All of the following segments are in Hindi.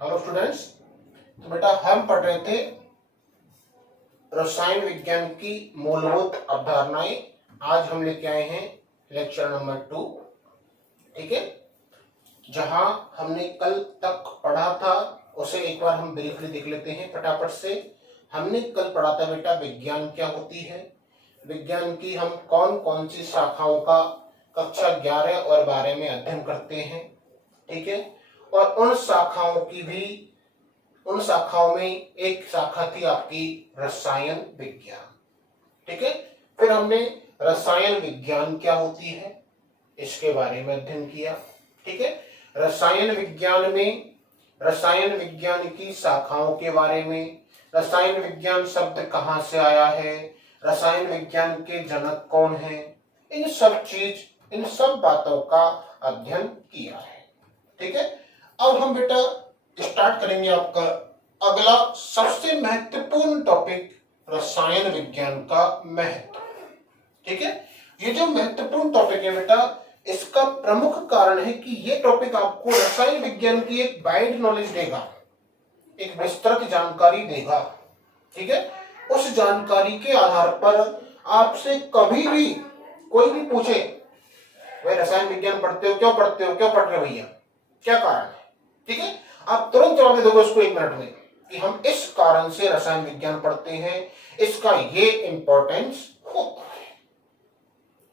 Hello students. तो बेटा हम पढ़ रहे थे रसायन विज्ञान की मूलभूत अवधारणाएं। आज हम लेके आए हैं लेक्चर नंबर 2। ठीक है, जहां हमने कल तक पढ़ा था उसे एक बार हम ब्रीफली देख लेते हैं फटाफट से। हमने कल पढ़ा था बेटा विज्ञान क्या होती है, विज्ञान की हम कौन कौन सी शाखाओं का कक्षा 11 और 12 में अध्ययन करते हैं। ठीक है, और उन शाखाओं में एक शाखा थी आपकी रसायन विज्ञान। ठीक है, फिर हमने रसायन विज्ञान क्या होती है इसके बारे में अध्ययन किया। ठीक है, रसायन विज्ञान की शाखाओं के बारे में, रसायन विज्ञान शब्द कहाँ से आया है, रसायन विज्ञान के जनक कौन हैं, इन सब बातों का अध्ययन किया है। ठीक है, अब हम बेटा स्टार्ट करेंगे आपका अगला सबसे महत्वपूर्ण टॉपिक, रसायन विज्ञान का महत्व। ठीक है, ये जो महत्वपूर्ण टॉपिक है बेटा, इसका प्रमुख कारण है कि ये टॉपिक आपको रसायन विज्ञान की एक वाइड नॉलेज देगा, एक विस्तृत जानकारी देगा। ठीक है, उस जानकारी के आधार पर आपसे कभी भी कोई भी पूछे, भाई रसायन विज्ञान पढ़ते हो, क्यों पढ़ते हो, क्यों पढ़ रहे हो भैया, क्या कारण है, ठीक है, आप तुरंत जवाब दे दोगे उसको 1 मिनट में कि हम इस कारण से रसायन विज्ञान पढ़ते हैं, इसका ये इंपॉर्टेंस होता है।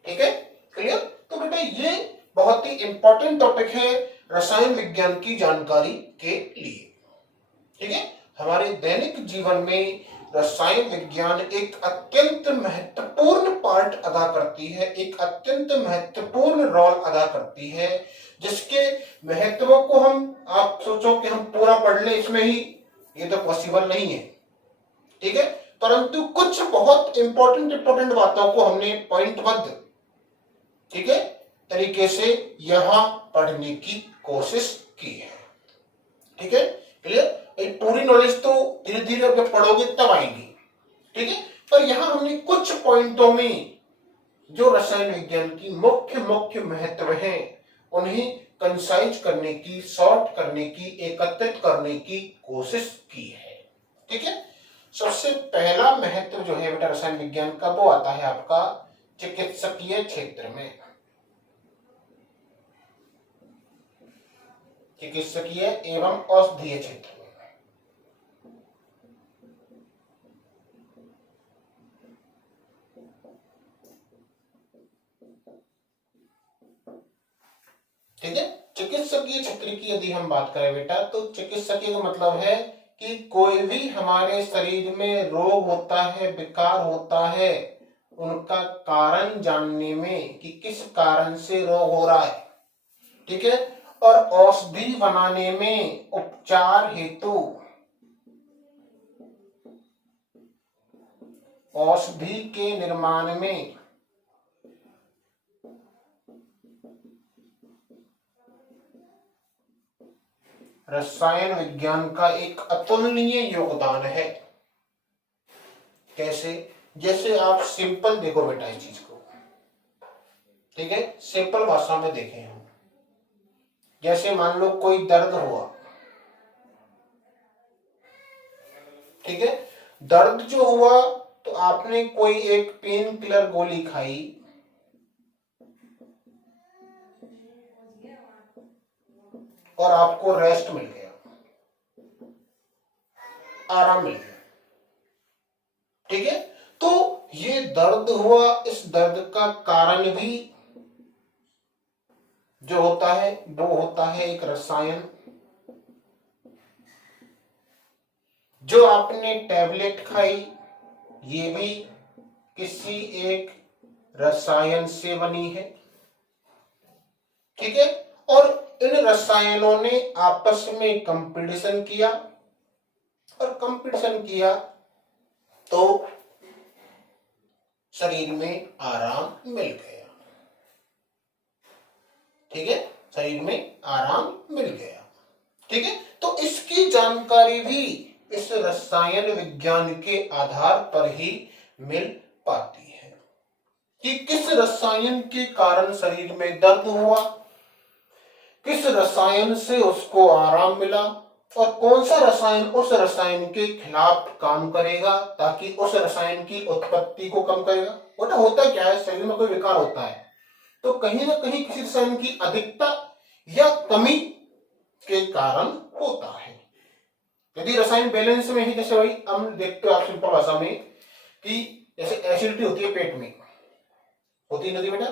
ठीक है, क्लियर। तो बेटा ये बहुत ही इंपॉर्टेंट टॉपिक है रसायन विज्ञान की जानकारी के लिए। ठीक है, हमारे दैनिक जीवन में रसायन विज्ञान एक अत्यंत महत्वपूर्ण पार्ट अदा करती है, एक अत्यंत महत्वपूर्ण रोल अदा करती है, जिसके महत्व को आप सोचो कि हम पूरा पढ़ लें इसमें ही, ये तो पॉसिबल नहीं है। ठीक है, परंतु कुछ बहुत इंपॉर्टेंट बातों को हमने पॉइंटबद्ध, ठीक है, तरीके से यहां पढ़ने की कोशिश की है। ठीक है, क्लियर। पूरी नॉलेज तो धीरे धीरे जब पढ़ोगे तब आएगी। ठीक है, पर यहां हमने कुछ पॉइंटों में जो रसायन विज्ञान की मुख्य महत्व है उन्हें कंसाइज करने की, शॉर्ट करने की, एकत्रित करने की कोशिश की है। ठीक है, सबसे पहला महत्व जो है बेटा रसायन विज्ञान का वो आता है आपका चिकित्सकीय क्षेत्र में, चिकित्सकीय एवं औषधीय क्षेत्र में। ठीक है, चिकित्सकीय क्षेत्र की यदि हम बात करें बेटा, तो चिकित्सकीय का मतलब है कि कोई भी हमारे शरीर में रोग होता है, विकार होता है, उनका कारण जानने में कि किस कारण से रोग हो रहा है। ठीक है, और औषधि बनाने में, उपचार हेतु औषधि के निर्माण में रसायन विज्ञान का एक अतुलनीय योगदान है। कैसे? जैसे आप सिंपल देखो बेटा इस चीज को, ठीक है, सिंपल भाषा में देखें हम। जैसे मान लो कोई दर्द हुआ, ठीक है, दर्द जो हुआ तो आपने कोई एक पेन किलर गोली खाई, और आपको रेस्ट मिल गया, आराम मिल गया। ठीक है, तो ये दर्द हुआ, इस दर्द का कारण भी जो होता है वो होता है एक रसायन। जो आपने टैबलेट खाई ये भी किसी एक रसायन से बनी है। ठीक है, और इन रसायनों ने आपस में कंपटीशन किया, और कंपटीशन किया तो शरीर में आराम मिल गया। ठीक है, शरीर में आराम मिल गया। ठीक है, तो इसकी जानकारी भी इस रसायन विज्ञान के आधार पर ही मिल पाती है कि किस रसायन के कारण शरीर में दर्द हुआ, किस रसायन से उसको आराम मिला, और कौन सा रसायन उस रसायन के खिलाफ काम करेगा ताकि उस रसायन की उत्पत्ति को कम करेगा। बेटा होता क्या है, शरीर में कोई विकार होता है तो कहीं ना कहीं किसी रसायन की अधिकता या कमी के कारण होता है। यदि रसायन बैलेंस में है, जैसे भाई हम देखते हो आप सिंपल भाषा में कि जैसे एसिडिटी होती है पेट में, होती है बेटा,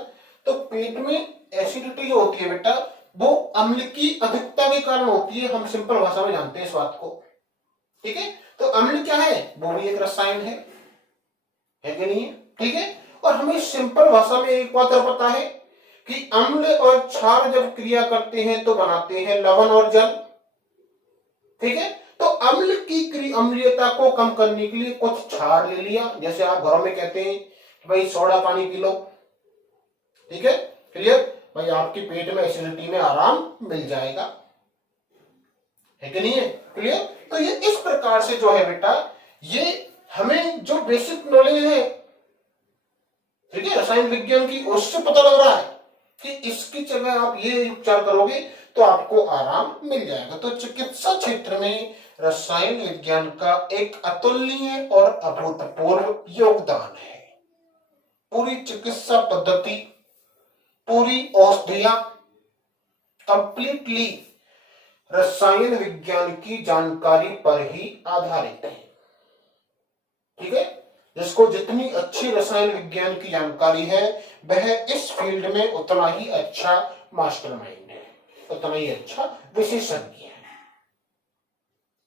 तो पेट में एसिडिटी जो होती है बेटा वो अम्ल की अधिकता के कारण होती है। हम सिंपल भाषा में जानते हैं इस बात को, ठीक है। तो अम्ल क्या है, वो भी एक रसायन है कि नहीं है, ठीक है। और हमें सिंपल भाषा में एक बात और पता है कि अम्ल और क्षार जब क्रिया करते हैं तो बनाते हैं लवण और जल, ठीक है। तो अम्ल की अम्लीयता को कम करने के लिए कुछ क्षार ले लिया, जैसे आप घरों में कहते हैं भाई सोडा पानी पी लो, ठीक है, क्लियर, भाई आपके पेट में एसिडिटी में आराम मिल जाएगा, है कि नहीं है, क्लियर। तो ये इस प्रकार से जो है बेटा, ये हमें जो बेसिक नॉलेज है, ठीक है, रसायन विज्ञान की, उससे पता लग रहा है कि इसकी जगह आप ये उपचार करोगे तो आपको आराम मिल जाएगा। तो चिकित्सा क्षेत्र में रसायन विज्ञान का एक अतुलनीय और अभूतपूर्व योगदान है। पूरी चिकित्सा पद्धति, पूरी औषधियां कंप्लीटली रसायन विज्ञान की जानकारी पर ही आधारित है, ठीक है। जिसको जितनी अच्छी रसायन विज्ञान की जानकारी है वह इस फील्ड में उतना ही अच्छा मास्टरमाइंड है, उतना ही अच्छा विशेषज्ञ है,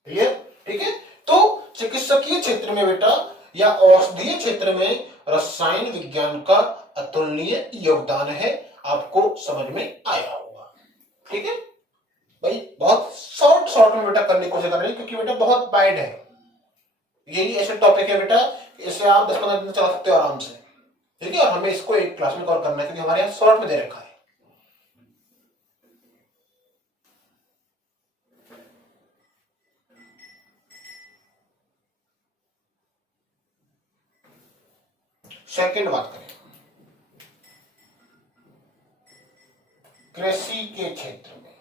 क्लियर, ठीक है। तो चिकित्सकीय क्षेत्र में बेटा या औषधीय क्षेत्र में रसायन विज्ञान का अतुलनीय योगदान है, आपको समझ में आया होगा, ठीक है भाई। बहुत शॉर्ट में बेटा करने की कोशिश कर रहे हैं क्योंकि बेटा बहुत वाइड है, यही ऐसा टॉपिक है बेटा, इसे आप 10-15 दिन चला सकते हो आराम से, ठीक है। और हमें इसको एक क्लास में कवर करना है क्योंकि हमारे यहाँ शॉर्ट में दे रखा है। सेकंड बात करें कृषि के क्षेत्र में,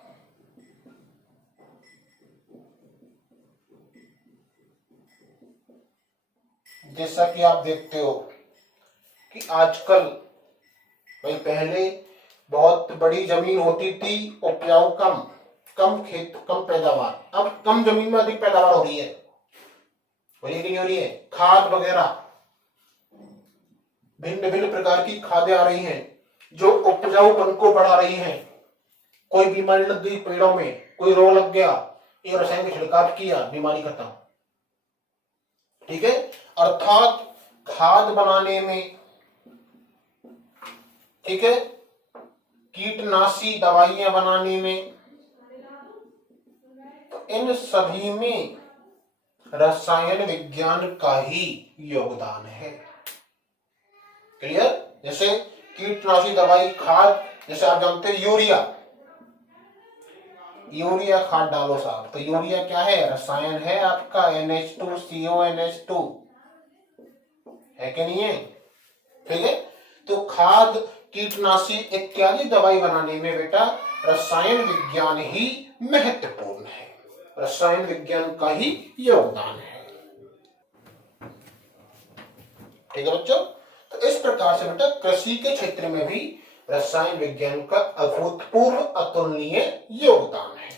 जैसा कि आप देखते हो कि आजकल भाई पहले बहुत बड़ी जमीन होती थी, उपजाऊ कम खेत कम पैदावार, अब कम जमीन में अधिक पैदावार हो रही है, हो रही है कि नहीं हो रही है। खाद वगैरह भिन्न भिन्न प्रकार की खादें आ रही हैं जो उपजाऊपन को बढ़ा रही हैं। कोई बीमारी लग गई पेड़ों में, कोई रोग लग गया, एक रसायन का छिड़काव किया, बीमारी खत्म, ठीक है। अर्थात खाद बनाने में, ठीक है, कीटनाशी दवाइयां बनाने में, तो इन सभी में रसायन विज्ञान का ही योगदान है, क्लियर। जैसे कीटनाशी दवाई, खाद, जैसे आप जानते हैं यूरिया खाद डालो साहब, तो यूरिया क्या है, रसायन है आपका NH2CONH2, है कि नहीं है, ठीक है। तो खाद, कीटनाशी इत्यादि दवाई बनाने में बेटा रसायन विज्ञान ही महत्वपूर्ण है, रसायन विज्ञान का ही योगदान है, ठीक है बच्चों। तो इस प्रकार से बेटा कृषि के क्षेत्र में भी रसायन विज्ञान का अभूतपूर्व अतुलनीय योगदान है।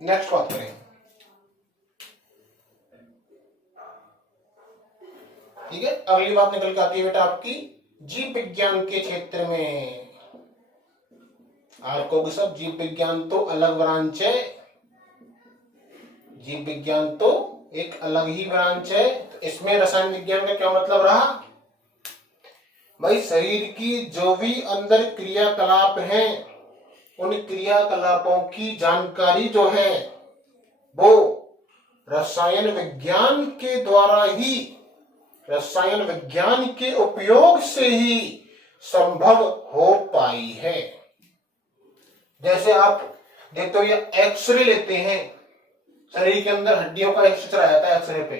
नेक्स्ट बात करें, ठीक है। अगली बात निकल के आती है बेटा आपकी जीव विज्ञान के क्षेत्र में। आपको सब जीव विज्ञान तो अलग ब्रांच है, जीव विज्ञान तो एक अलग ही ब्रांच है। तो इसमें रसायन विज्ञान का क्या मतलब रहा भाई, शरीर की जो भी अंदर क्रियाकलाप हैं उन क्रियाकलापों की जानकारी जो है वो रसायन विज्ञान के द्वारा ही, रसायन विज्ञान के उपयोग से ही संभव हो पाई है। जैसे आप देखते हो ये एक्सरे लेते हैं, शरीर के अंदर हड्डियों का एक्सरे चला जाता है एक्सरे पे,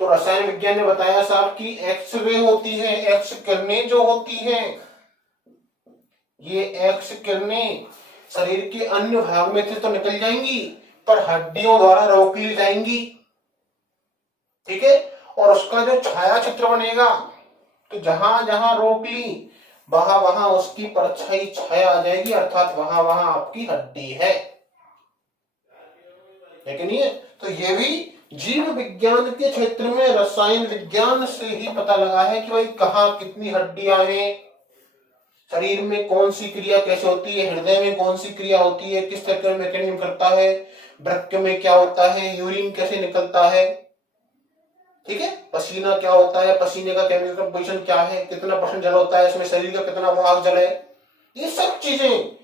तो रसायन विज्ञान ने बताया साहब कि एक्सरे होती है, एक्स किरणें जो होती हैं ये एक्स किरणें शरीर के अन्य भाग में से तो निकल जाएंगी पर हड्डियों द्वारा रोक ली जाएंगी, ठीक है। और उसका जो छाया चित्र बनेगा तो जहां जहां रोक ली वहां वहां उसकी परछाई छाया आ जाएगी, अर्थात वहां वहां आपकी हड्डी है, लेकिन ये तो ये भी जीव विज्ञान के क्षेत्र में रसायन विज्ञान से ही पता लगा है कि भाई कहाँ कितनी हड्डियां हैं, शरीर में कौन सी क्रिया कैसे होती है, हृदय में कौन सी क्रिया होती है, किस तरह का मैकेनिज्म करता है, वृक्क में क्या होता है, यूरिन कैसे निकलता है, ठीक है, पसीना क्या होता है, पसीने का केमिकल कंपोजिशन क्या है, कितना परसेंट जल होता है इसमें, शरीर का कितना भाग जल है, ये सब चीजें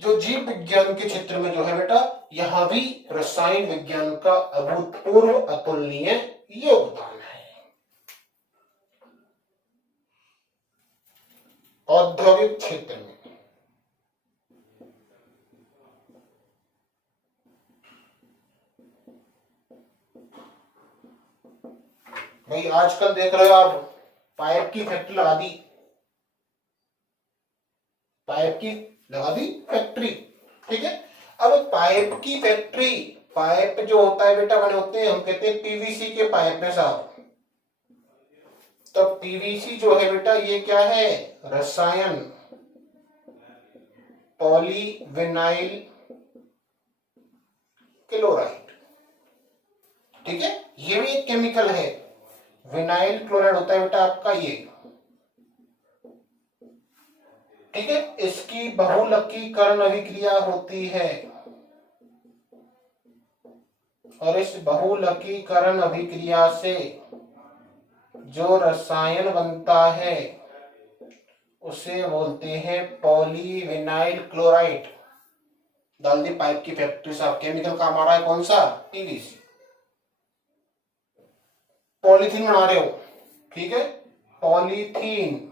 जो जीव विज्ञान के क्षेत्र में जो है बेटा, यहां भी रसायन विज्ञान का अभूतपूर्व अतुलनीय योगदान है। औद्योगिक क्षेत्र में भाई आजकल देख रहे हो आप, पाइप की फैक्ट्री लगा दी, पाइप की लगा दी फैक्ट्री, ठीक है। अब पाइप की फैक्ट्री, पाइप जो होता है बेटा बने होते हैं, हम कहते हैं पीवीसी के पाइप में साहब, तो पीवीसी जो है बेटा ये क्या है, रसायन पॉलीविनाइल क्लोराइड, ठीक है, ये भी एक केमिकल है, विनाइल क्लोराइड होता है बेटा आपका ये, ठीक है। इसकी बहुलकीकरण अभिक्रिया होती है और इस बहुलकीकरण अभिक्रिया से जो रसायन बनता है उसे बोलते हैं पॉलीविनाइल क्लोराइड। डाल दी पाइप की फैक्ट्री साहब, केमिकल काम आ रहा है कौन सा, पीवीसी। पॉलीथीन बना रहे हो, ठीक है, पॉलीथीन,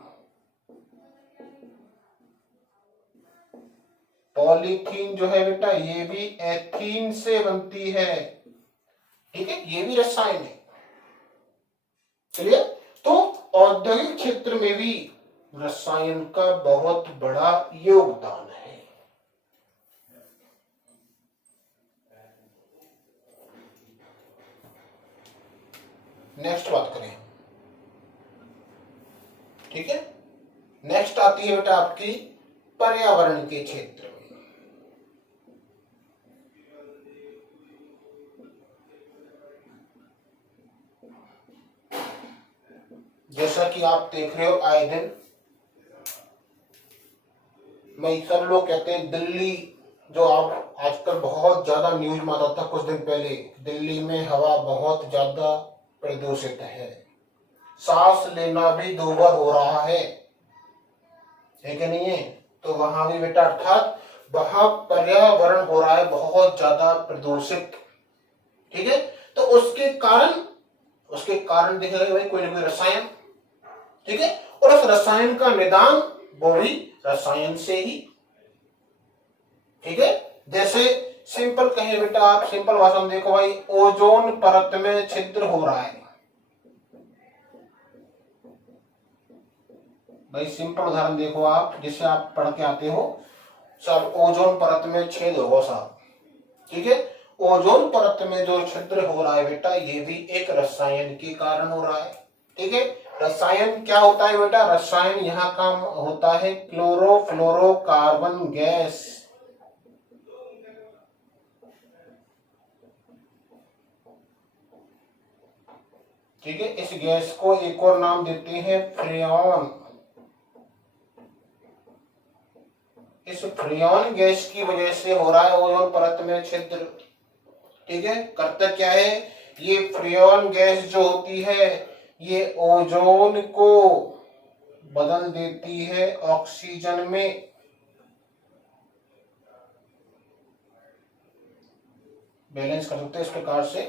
पॉलीथीन जो है बेटा ये भी एथीन से बनती है, ठीक है, ये भी रसायन है, चलिए। तो औद्योगिक क्षेत्र में भी रसायन का बहुत बड़ा योगदान है। नेक्स्ट बात करें, ठीक है, नेक्स्ट आती है बेटा आपकी पर्यावरण के क्षेत्र में। जैसा कि आप देख रहे हो आए दिन, मैं सब लोग कहते हैं दिल्ली, जो आप आजकल बहुत ज्यादा न्यूज में आता था कुछ दिन पहले, दिल्ली में हवा बहुत ज्यादा प्रदूषित है, सांस लेना भी दूभर हो रहा है कि नहीं है, तो वहां भी बेटा अर्थात वहां पर्यावरण हो रहा है बहुत ज्यादा प्रदूषित, ठीक है। तो उसके कारण देखेगा भाई कोई ना कोई रसायन, ठीक है, और उस रसायन का निदान वो भी रसायन से ही, ठीक है। जैसे सिंपल कहें बेटा आप, सिंपल भाषा में देखो भाई, ओजोन परत में छिद्र हो रहा है भाई, सिंपल उदाहरण देखो आप, जिसे आप पढ़ के आते हो सब, ओजोन परत में छेद होगा साहब, ठीक है, ओजोन परत में जो छिद्र हो रहा है बेटा ये भी एक रसायन के कारण हो रहा है, ठीक है। रसायन क्या होता है बेटा, रसायन यहाँ काम होता है क्लोरोफ्लोरोकार्बन गैस, ठीक है, इस गैस को एक और नाम देते हैं फ्रेऑन। इस फ्रेऑन गैस की वजह से हो रहा है ओजोन परत में छिद्र, ठीक है। करता क्या है, ये फ्रेऑन गैस जो होती है ये ओजोन को बदल देती है ऑक्सीजन में, बैलेंस कर सकते हैं इस प्रकार से।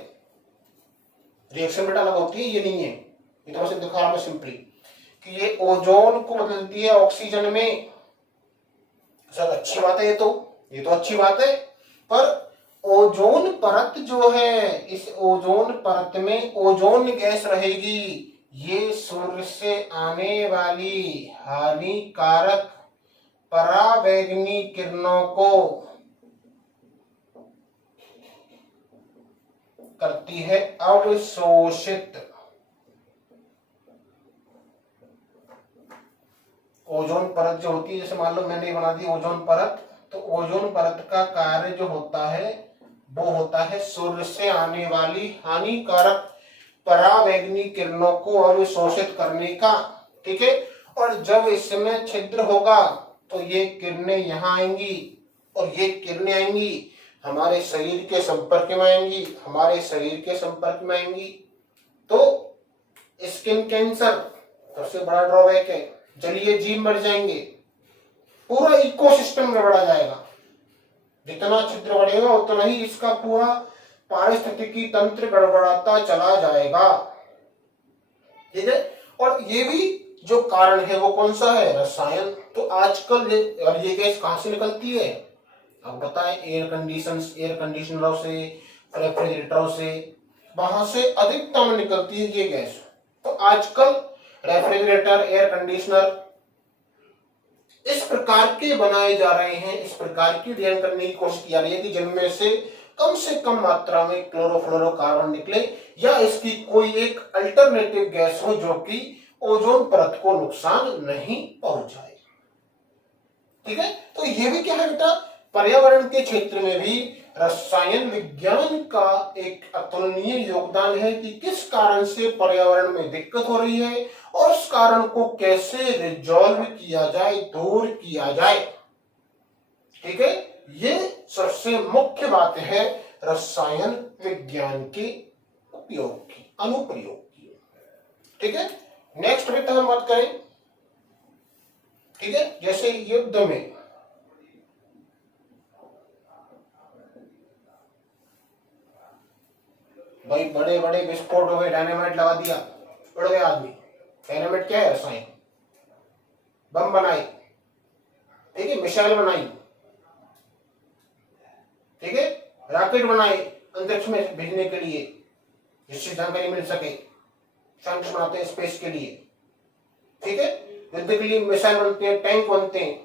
रिएक्शन बेटा अलग होती है, ये नहीं है, ये तो बस दिखा रहा हूं सिंपली कि ये ओजोन को बदलती है ऑक्सीजन में। सर अच्छी बात है, ये तो अच्छी बात है, पर ओजोन परत जो है, इस ओजोन परत में ओजोन गैस रहेगी, ये सूर्य से आने वाली हानिकारक परावैंगनी किरणों को करती है अवशोषित। ओजोन परत जो होती है, जैसे मान लो मैंने बना दी ओजोन परत, तो ओजोन परत का कार्य जो होता है वो होता है सूर्य से आने वाली हानिकारक परावैंगनी किरणों को अवशोषित करने का। ठीक है, और जब इसमें छिद्र होगा तो ये किरणें यहाँ आएंगी और ये किरणें आएंगी हमारे शरीर के संपर्क में आएंगी, हमारे शरीर के संपर्क में आएंगी तो स्किन कैंसर सबसे बड़ा ड्रॉबैक है, जलीय जीव मर जाएंगे, पूरा इकोसिस्टम गड़बड़ा जाएगा। जितना छिद्र बढ़ेगा उतना ही इसका पूरा पारिस्थितिकी तंत्र गड़बड़ाता चला जाएगा। ठीक है, और ये भी जो कारण है वो कौन सा है, रसायन। तो आजकल ये गैस कहां से निकलती है, अब बताएं, एयर कंडीशनरों से, रेफ्रिजरेटरों से, वहां से अधिकतम निकलती है ये गैस। तो आजकल रेफ्रिजरेटर, एयर कंडीशनर इस प्रकार के बनाए जा रहे हैं, इस प्रकार की डिजाइन करने की कोशिश की जा रही है कि जिनमें से कम मात्रा में क्लोरोफ्लोरोकार्बन निकले या इसकी कोई एक अल्टरनेटिव गैस हो जो कि ओजोन परत को नुकसान नहीं पहुंचाए। ठीक है, तो ये भी क्या है बेटा, पर्यावरण के क्षेत्र में भी रसायन विज्ञान का एक अतुलनीय योगदान है कि किस कारण से पर्यावरण में दिक्कत हो रही है और उस कारण को कैसे रिजॉल्व किया जाए, दूर किया जाए। ठीक है, ये सबसे मुख्य बात है रसायन विज्ञान के उपयोग की, अनुप्रयोग की। ठीक है, नेक्स्ट बेटा हम बात करें, ठीक है, जैसे युद्ध में भाई बड़े बड़े विस्फोट हो गए, डायनामाइट लगा दिया, उड़ गए आदमी। डायनामाइट क्या है, रसायन। बम बनाई, ठीक है, मिसाइल बनाई, ठीक है, रॉकेट बनाए अंतरिक्ष में भेजने के लिए जिससे जानकारी मिल सके, साइंटिस्ट बनाते हैं स्पेस के लिए। ठीक है, युद्ध के लिए मिसाइल बनते हैं, टैंक बनते हैं,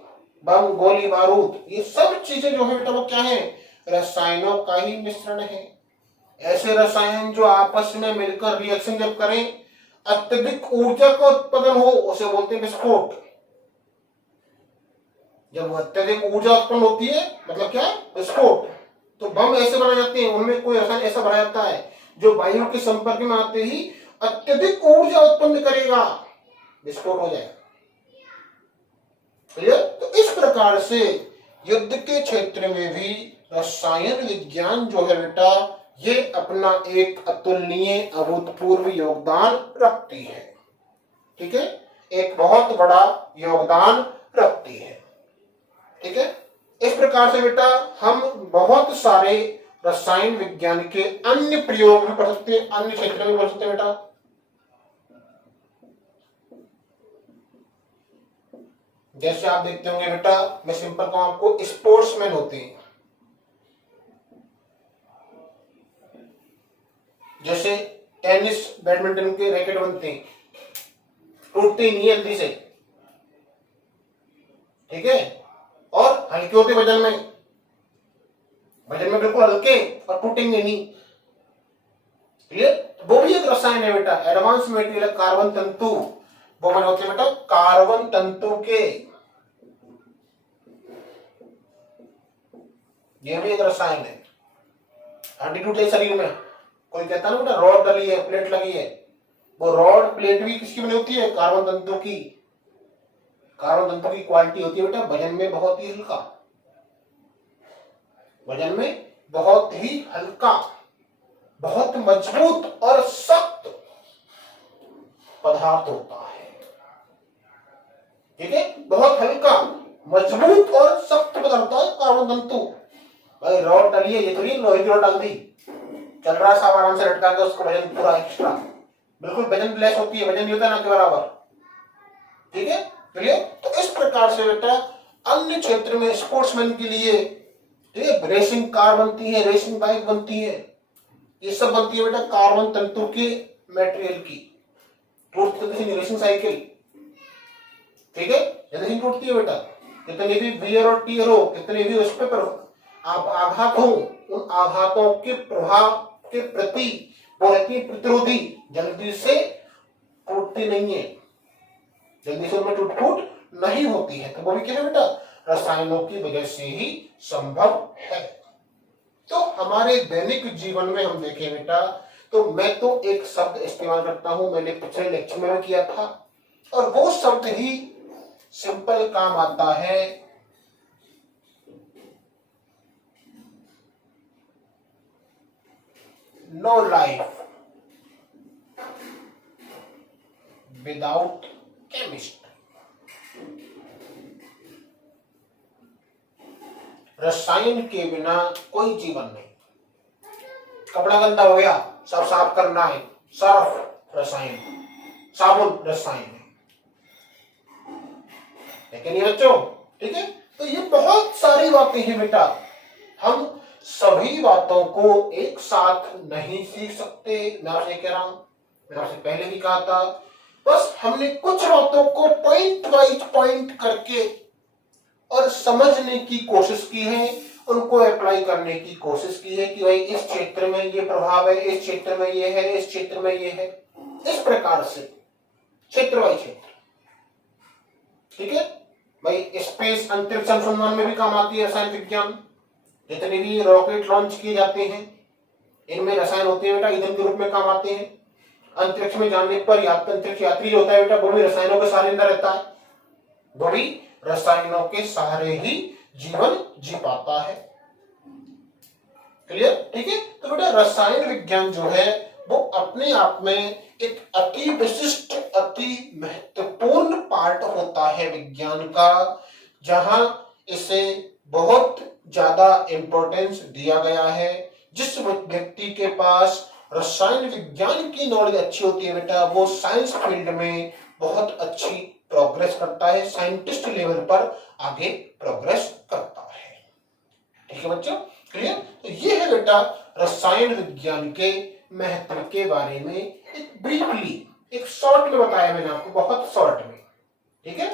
बम, गोली बारूद, ये सब चीजें जो है बेटा वो क्या है, रसायनों का ही मिश्रण है। ऐसे रसायन जो आपस में मिलकर रिएक्शन जब करें अत्यधिक ऊर्जा का उत्पादन हो उसे बोलते हैं विस्फोट। जब अत्यधिक ऊर्जा उत्पन्न होती है मतलब क्या, विस्फोट। तो बम ऐसे बनाए जाते हैं, उनमें कोई रसायन ऐसा बनाया जाता है जो वायु के संपर्क में आते ही अत्यधिक ऊर्जा उत्पन्न करेगा, विस्फोट हो जाएगा। क्लियर। तो इस प्रकार से युद्ध के क्षेत्र में भी रसायन विज्ञान जो है बेटा ये अपना एक अतुलनीय अभूतपूर्व योगदान रखती है। ठीक है, एक बहुत बड़ा योगदान रखती है। ठीक है, इस प्रकार से बेटा हम बहुत सारे रसायन विज्ञान के अन्य प्रयोग भी पढ़ सकते हैं, अन्य क्षेत्र में पढ़ सकते हैं बेटा। जैसे आप देखते होंगे बेटा, मैं सिंपल कहूं आपको, स्पोर्ट्समैन होते हैं, जैसे टेनिस बैडमिंटन के रैकेट बनते हैं, टूटते नहीं है जल्दी से। ठीक है, और हल्के होते वजन में बिल्कुल हल्के और टूटेंगे नहीं। क्लियर। वो भी एक रसायन है बेटा, एडवांस मटेरियल कार्बन तंतु, वो बने होते हैं बेटा कार्बन तंतु के, ये भी एक रसायन है। हड्डी टूटे शरीर में, कोई कहता ना बेटा रॉड डली है, प्लेट लगी है, वो रॉड प्लेट भी किसकी बनी होती है, कार्बन तंतु की। कार्बन तंतु की क्वालिटी होती है बेटा वजन में बहुत ही हल्का, वजन में बहुत ही हल्का, बहुत मजबूत और सख्त पदार्थ होता है। ठीक है, बहुत हल्का, मजबूत और सख्त पदार्थ है कार्बन तंतु। भाई रॉड डाली है, ये थोड़ी लोहे की रॉड डाल दी, चल रहा है आराम से लटका के, उसको वजन पूरा एक्स्ट्रा, बिल्कुल वजन लेस होती है, वजन नहीं होता ना के बराबर। ठीक है, चलिए। तो इस प्रकार से बेटा अन्य क्षेत्र में स्पोर्ट्समैन के लिए, ठीक है, रेसिंग कार बनती है, रेसिंग बाइक बनती है, ये सब बनती है बेटा कार्बन तंतु के मटेरियल की। टूटती नहीं रेसिंग साइकिल, ठीक है, जल्दी टूटती है बेटा, कितने भी वियर और टीयर हो, कितने भी उस पर आप आघात हो, उन आघातों के प्रभाव के प्रति वो रहती है प्रतिरोधी, जल्दी से टूटती नहीं है, जल्दी से उनमें टूट फूट नहीं होती है। तो वो भी क्या है बेटा, रसायनों की वजह से ही संभव है। तो हमारे दैनिक जीवन में हम देखें बेटा, तो मैं तो एक शब्द इस्तेमाल करता हूं, मैंने पिछले लेक्चर में भी किया था, और वो शब्द ही सिंपल काम आता है, नो लाइफ विदाउट केमिस्ट। रसायन के बिना कोई जीवन नहीं। कपड़ा गंदा हो गया, सब साफ करना है, सर्फ रसायन, साबुन रसायन है, लेकिन ये बच्चों, ठीक है। तो ये बहुत सारी बातें हैं बेटा, हम सभी बातों को एक साथ नहीं सीख सकते। मैं आपसे कह रहा हूं, मैंने आपसे पहले भी कहा था, बस हमने कुछ बातों को पॉइंट वाइज पॉइंट करके और समझने की कोशिश की है, उनको अप्लाई करने की कोशिश की है कि भाई इस क्षेत्र में ये प्रभाव है, इस क्षेत्र में ये है, इस क्षेत्र में ये है, इस प्रकार से क्षेत्र वाइज क्षेत्र, ठीक है भाई। स्पेस अंतरिक्ष अनुसंधान में भी काम आती है रसायन विज्ञान। जितने भी रॉकेट लॉन्च किए जाते हैं इनमें रसायन होते हैं बेटा, ईंधन के रूप में काम आते हैं। अंतरिक्ष में जाने पर अंतरिक्ष यात्री जो होता है बेटा, वो भी रसायनों के सहारे अंदर रहता है, वो भी रसायनों के सहारे ही जीवन जी पाता है। क्लियर, ठीक है। तो बेटा रसायन विज्ञान जो है वो अपने आप में एक अति विशिष्ट, अति महत्वपूर्ण पार्ट होता है विज्ञान का, जहां इसे बहुत ज्यादा इंपॉर्टेंस दिया गया है। जिस व्यक्ति के पास रसायन विज्ञान की नॉलेज अच्छी होती है बेटा, वो साइंस फील्ड में बहुत अच्छी प्रोग्रेस करता है, साइंटिस्ट लेवल पर आगे प्रोग्रेस करता है। ठीक है बच्चों, क्लियर। तो ये है बेटा रसायन विज्ञान के महत्व के बारे में एक ब्रीफली, एक शॉर्ट में बताया मैंने आपको, बहुत शॉर्ट में, ठीक है।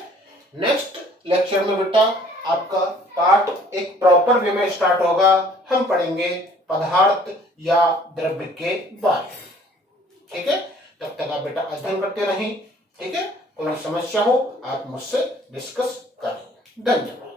नेक्स्ट लेक्चर में बेटा आपका पार्ट एक प्रॉपर वे में स्टार्ट होगा, हम पढ़ेंगे पदार्थ या द्रव्य के बारे में, ठीक है। तब तक आप बेटा अध्ययन करते रहें, ठीक है। कोई समस्या हो आप मुझसे डिस्कस करें। धन्यवाद।